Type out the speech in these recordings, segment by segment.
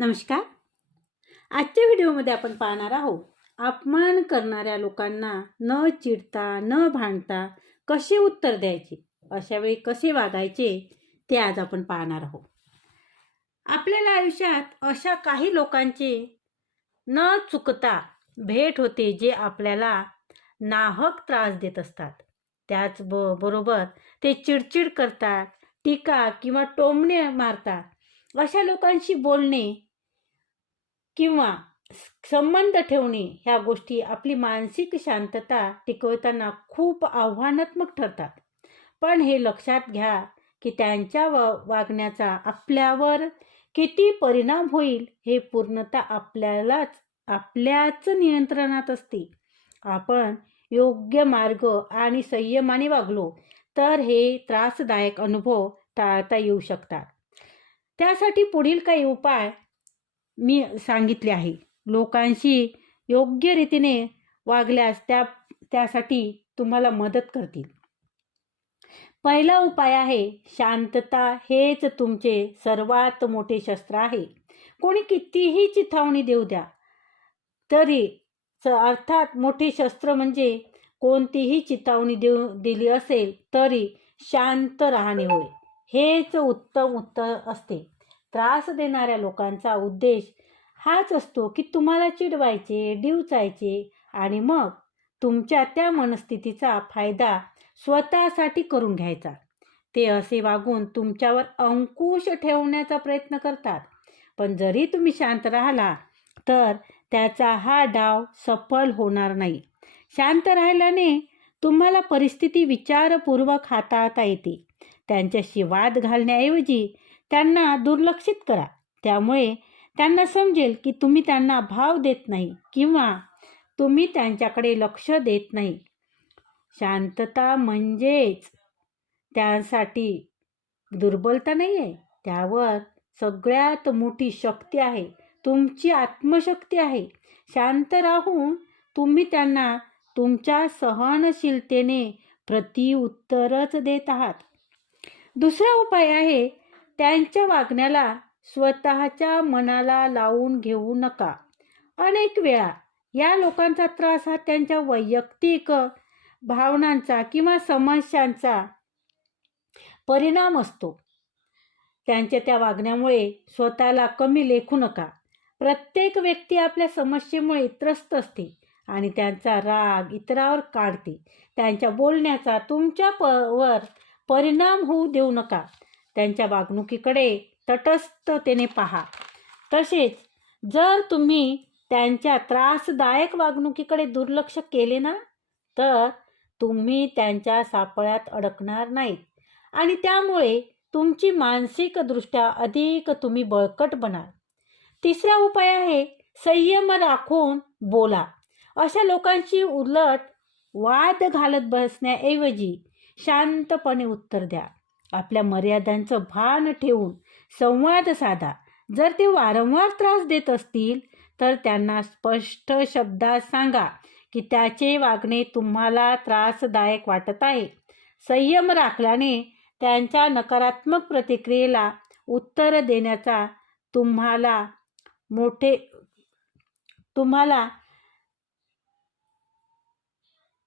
नमस्कार. आजच्या व्हिडिओमध्ये आपण पाहणार आहोत अपमान करणाऱ्या लोकांना न चिडता न भांडता कसे उत्तर द्यायचे? अशावेळी कसे वागायचे ते आज आपण पाहणार आहोत. आपल्याला आयुष्यात अशा काही लोकांचे न चुकता भेट होते जे आपल्याला नाहक त्रास देत असतात. त्याच ब बरोबर ते चिडचिड करतात टीका किंवा टोमणे मारतात. अशा लोकांशी बोलणे किंवा संबंध ठेवणे ह्या गोष्टी आपली मानसिक शांतता टिकवताना खूप आव्हानात्मक ठरतात. पण हे लक्षात घ्या की त्यांच्या वागण्याचा आपल्यावर किती परिणाम होईल हे पूर्णतः आपल्यालाच आपल्याच नियंत्रणात असते. आपण योग्य मार्ग आणि संयमाने वागलो तर हे त्रासदायक अनुभव टाळता येऊ शकतात. त्यासाठी पुढील काही उपाय मी सांगितले आहे. लोकांशी योग्य रीतीने वागल्यास त्या त्यासाठी तुम्हाला मदत करतील. पहिला उपाय आहे शांतता हेच तुमचे सर्वात मोठे शस्त्र आहे. कोणी कितीही चिथावणी देऊ द्या तरी अर्थात मोठे शस्त्र म्हणजे कोणतीही चितावणी देऊ दिली असेल तरी शांत राहणे होय. हेच उत्तम उत्तर असते. त्रास देणाऱ्या लोकांचा उद्देश हाच असतो की तुम्हाला चिडवायचे डिवचायचे आणि मग तुमच्या त्या मनस्थितीचा फायदा स्वतःसाठी करून घ्यायचा. ते असे वागून तुमच्यावर अंकुश ठेवण्याचा प्रयत्न करतात. पण जरी तुम्ही शांत राहिला तर त्याचा हा डाव सफल होणार नाही. शांत राहिल्याने तुम्हाला परिस्थिती विचारपूर्वक हाताळता येते. त्यांच्याशी वाद घालण्याऐवजी त्यांना दुर्लक्षित करा. त्यामुळे त्यांना समजेल की तुम्ही त्यांना भाव देत नाही किंवा तुम्ही त्यांच्याकडे लक्ष देत नाही. शांतता म्हणजेच त्यासाठी दुर्बलता नाही आहे त्यावर सगळ्यात मोठी शक्ती आहे. तुमची आत्मशक्ती आहे. शांत राहून तुम्ही त्यांना तुमच्या सहनशीलतेने प्रतिउत्तरच देत आहात. दुसरा उपाय आहे त्यांच्या वागण्याला स्वतःच्या मनाला लावून घेऊ नका. अनेक वेळा या लोकांचा त्रास हा त्यांच्या वैयक्तिक भावनांचा किंवा समस्यांचा परिणाम असतो. त्यांच्या त्या वागण्यामुळे स्वतःला कमी लेखू नका. प्रत्येक व्यक्ती आपल्या समस्येमुळे त्रस्त असते आणि त्यांचा राग इतरावर काढते. त्यांच्या बोलण्याचा तुमच्या प वर परिणाम होऊ देऊ नका. त्यांच्या वागणुकीकडे तटस्थतेने पहा. तसेच जर तुम्ही त्यांच्या त्रासदायक वागणुकीकडे दुर्लक्ष केले ना तर तुम्ही त्यांच्या सापळ्यात अडकणार नाहीत. आणि त्यामुळे तुमची मानसिकदृष्ट्या अधिक तुम्ही बळकट बनाल. तिसरा उपाय आहे संयम राखून बोला. अशा लोकांची उलट वाद घालत बसण्याऐवजी शांतपणे उत्तर द्या. आपल्या मर्यादांचं भान ठेवून संवाद साधा. जर ते वारंवार त्रास देत असतील तर त्यांना स्पष्ट शब्दात सांगा की त्याचे वागणे तुम्हाला त्रासदायक वाटत आहे. संयम राखल्याने त्यांच्या नकारात्मक प्रतिक्रियेला उत्तर देण्याचा तुम्हाला मोठे तुम्हाला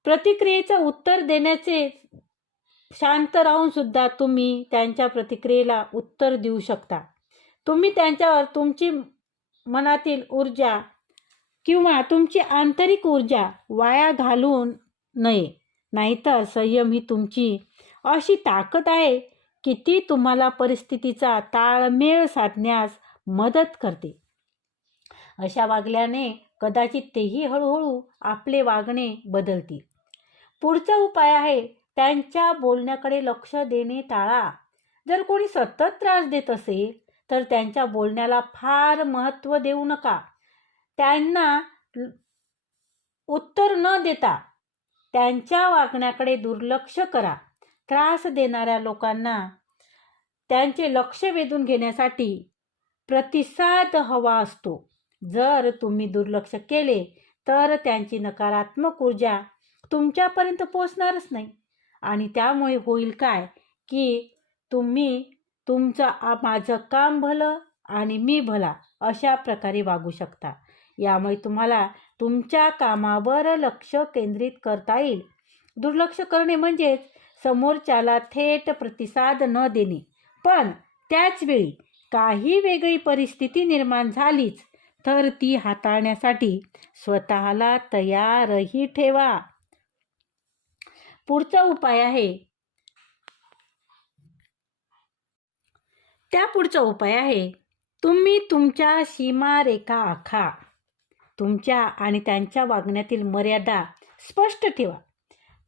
प्रतिक्रियेचं उत्तर देण्याचे शांत राहून सुद्धा तुम्ही त्यांच्या प्रतिक्रियेला उत्तर देऊ शकता. तुम्ही त्यांच्यावर तुमची मनातील ऊर्जा किंवा तुमची आंतरिक ऊर्जा वाया घालून नये. नाहीतर संयम ही तुमची अशी ताकद आहे की ती तुम्हाला परिस्थितीचा ताळमेळ साधण्यास मदत करते. अशा वागल्याने कदाचित तेही हळूहळू आपले वागणे बदलतील. पुढचा उपाय आहे त्यांच्या बोलण्याकडे लक्ष देणे टाळा. जर कोणी सतत त्रास देत असेल तर त्यांच्या बोलण्याला फार महत्त्व देऊ नका. त्यांना उत्तर न देता त्यांच्या वागण्याकडे दुर्लक्ष करा. त्रास देणाऱ्या लोकांना त्यांचे लक्ष वेधून घेण्यासाठी प्रतिसाद हवा असतो. जर तुम्ही दुर्लक्ष केले तर त्यांची नकारात्मक ऊर्जा तुमच्यापर्यंत पोचणारच नाही. आणि त्यामुळे होईल काय? की तुम्ही तुमचं आ- माझं काम भलं आणि मी भला अशा प्रकारे वागू शकता. यामुळे तुम्हाला तुमच्या कामावर लक्ष केंद्रित करता येईल. दुर्लक्ष करणे म्हणजेच समोरच्याला थेट प्रतिसाद न देणे. पण त्याचवेळी काही वेगळी परिस्थिती निर्माण झालीच तर ती हाताळण्यासाठी स्वतःला तयारही ठेवा. पुढचा उपाय आहे. त्या पुढचा उपाय आहे. तुम्ही तुमच्या सीमारेखा आखा. तुमच्या आणि त्यांच्या वागण्यातील मर्यादा स्पष्ट ठेवा.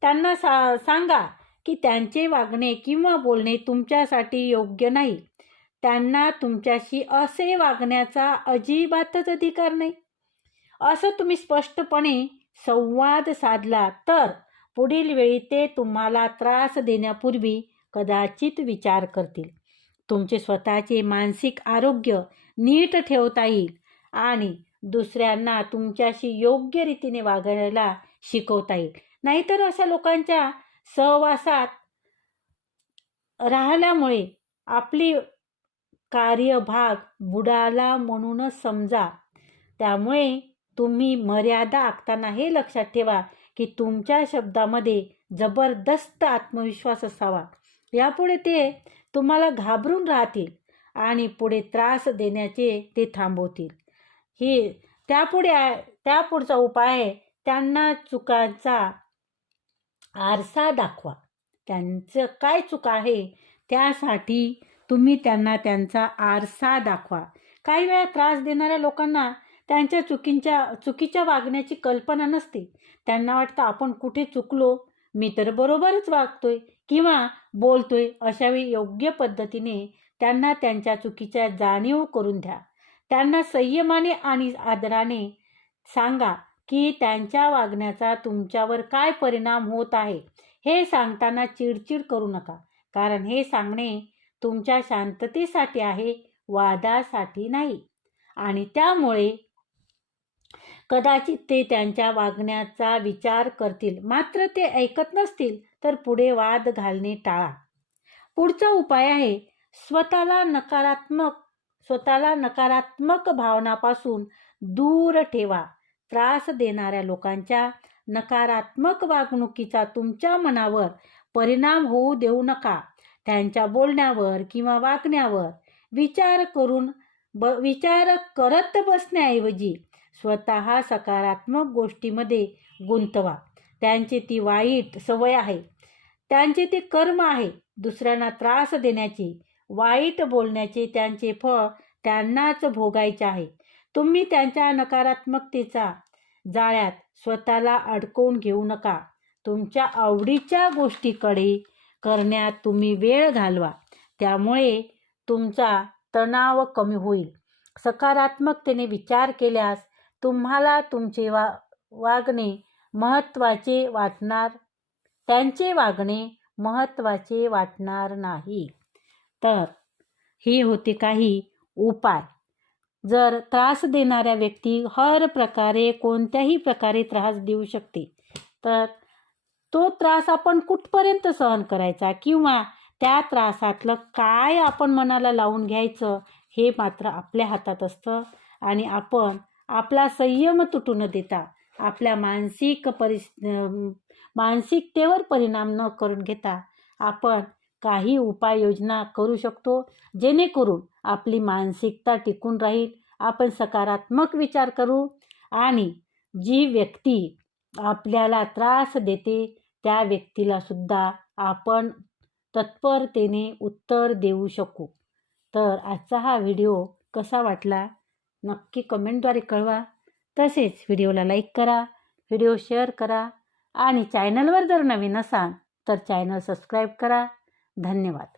त्यांना सा सांगा की त्यांचे वागणे किंवा बोलणे तुमच्यासाठी योग्य नाही. त्यांना तुमच्याशी असे वागण्याचा अजिबातच अधिकार नाही. असं तुम्ही स्पष्टपणे संवाद साधला तर पुढील वेळी ते तुम्हाला त्रास देण्यापूर्वी कदाचित विचार करतील. तुमचे स्वतःचे मानसिक आरोग्य नीट ठेवता येईल आणि दुसऱ्यांना तुमच्याशी योग्य रीतीने वागायला शिकवता येईल. नाहीतर अशा लोकांच्या सहवासात राहिल्यामुळे आपली कार्यभाग बुडाला म्हणूनच समजा. त्यामुळे तुम्ही मर्यादा आखताना हे लक्षात ठेवा की तुमच्या शब्दामध्ये जबरदस्त आत्मविश्वास असावा. यापुढे ते तुम्हाला घाबरून राहतील आणि पुढे त्रास देण्याचे ते थांबवतील. ही त्यापुढे त्यापुढचा उपाय आहे त्यांना चुकांचा आरसा दाखवा. त्यांचं काय चुका आहे त्यासाठी तुम्ही त्यांना त्यांचा आरसा दाखवा. काही वेळा त्रास देणाऱ्या लोकांना त्यांच्या चुकींच्या चुकीच्या वागण्याची कल्पना नसते. त्यांना वाटतं आपण कुठे चुकलो मी तर बरोबरच वागतोय किंवा बोलतोय अशावेळी योग्य पद्धतीने त्यांना त्यांच्या चुकीच्या जाणीव करून द्या. त्यांना संयमाने आणि आदराने सांगा की त्यांच्या वागण्याचा तुमच्यावर काय परिणाम होत आहे हे सांगताना चिडचिड करू नका. कारण हे सांगणे तुमच्या शांततेसाठी आहे वादासाठी नाही. आणि त्यामुळे कदाचित ते त्यांच्या वागण्याचा विचार करतील. मात्र ते ऐकत नसतील तर पुढे वाद घालणे टाळा. पुढचा उपाय आहे स्वतःला नकारात्मक स्वतःला नकारात्मक भावनापासून दूर ठेवा. त्रास देणाऱ्या लोकांच्या नकारात्मक वागणुकीचा तुमच्या मनावर परिणाम होऊ देऊ नका. त्यांच्या बोलण्यावर किंवा वागण्यावर विचार करून ब विचार करत बसण्याऐवजी स्वतः सकारात्मक गोष्टीमध्ये गुंतवा. त्यांची ती वाईट सवय आहे. त्यांचे ते कर्म आहे. दुसऱ्यांना त्रास देण्याची वाईट बोलण्याचे त्यांचे फळ त्यांनाच भोगायचे आहे. तुम्ही त्यांच्या नकारात्मकतेचा जाळ्यात स्वतःला अडकवून घेऊ नका. तुमच्या आवडीच्या गोष्टीकडे करण्यात तुम्ही वेळ घालवा. त्यामुळे तुमचा तणाव कमी होईल. सकारात्मकतेने विचार केल्यास तुम्हाला तुमचे वा वागणे महत्त्वाचे वाटणार? त्यांचे वागणे महत्त्वाचे वाटणार नाही. तर हे होते काही उपाय. जर त्रास देणाऱ्या व्यक्ती हर प्रकारे कोणत्याही प्रकारे त्रास देऊ शकते तर तो त्रास आपण कुठपर्यंत सहन करायचा? किंवा त्या त्रासातलं काय आपण मनाला लावून घ्यायचं? हे मात्र आपल्या हातात असतं आणि आपण आपला संयम तुटू न देता. आपल्या मानसिक परिस मानसिकतेवर परिणाम न करून घेता आपण काही उपाययोजना करू शकतो जेणेकरून आपली मानसिकता टिकून राहील. आपण सकारात्मक विचार करू आणि जी व्यक्ती आपल्याला त्रास देते त्या व्यक्तीला सुद्धा आपण तत्परतेने उत्तर देऊ शकू. तर आजचा हा व्हिडिओ कसा वाटला? नक्की कमेंटद्वारे कळवा. तसेच व्हिडिओला लाईक करा व्हिडिओ शेअर करा आणि चॅनलवर जर नवीन असाल तर चॅनल सबस्क्राईब करा. धन्यवाद.